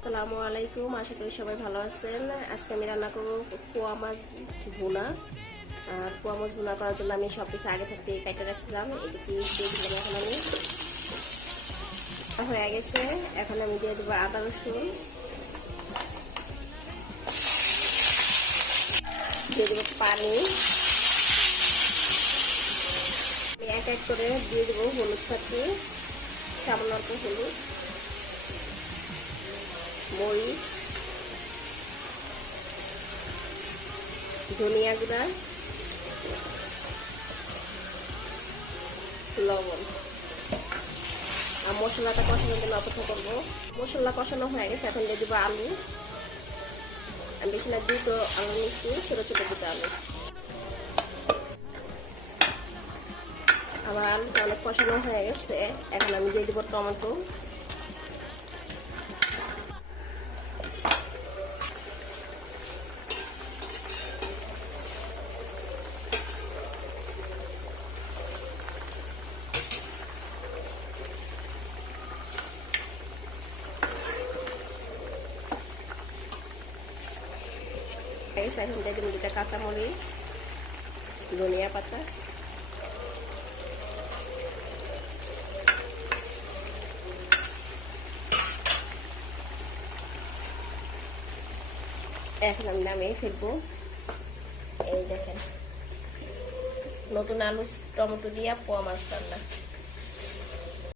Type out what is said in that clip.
আসসালামু আলাইকুম, আশা করি সবাই ভালো আছেন। আজকে আমি রান্না করবো পোয়া মাছ ভুনা। আর পোয়া মাছ ভুনা করার জন্য আমি সব কিছু আগে থাকতে কেটে রাখছিলাম। এই যে কি দিয়ে দিলাম, এখন আমি হয়ে গেছে। এখন আমি দিয়ে দেবো আদা রসুন, দিয়ে দেবো পানি, এক এক করে দিয়ে দেবো হলুদ পাতি, সামান্য অল্প হলুদ, মরিচ, ধনিয়া গুঁড়া, লবণ। আর মশলাটা কষানোর জন্য অপেক্ষা করবো। মশলা কষানো হয়ে গেছে, এখন দিয়ে দেবো আলু। আমি বেশি না দুটো আলু নিচ্ছি, ছোটো ছোটো দুটো আলু। আমার আলুটা অনেক কষানো হয়ে গেছে, এখন আমি দিয়ে দেবো টমেটো। এখন দিয়ে দেবো দুটা কাঁচামরিচ, ধনিয়া পাতা, এখন আমি নামিয়ে ফেলবো। এই দেখেন, নতুন আলু টমেটো দিয়ে পোয়া মাছ রান্না।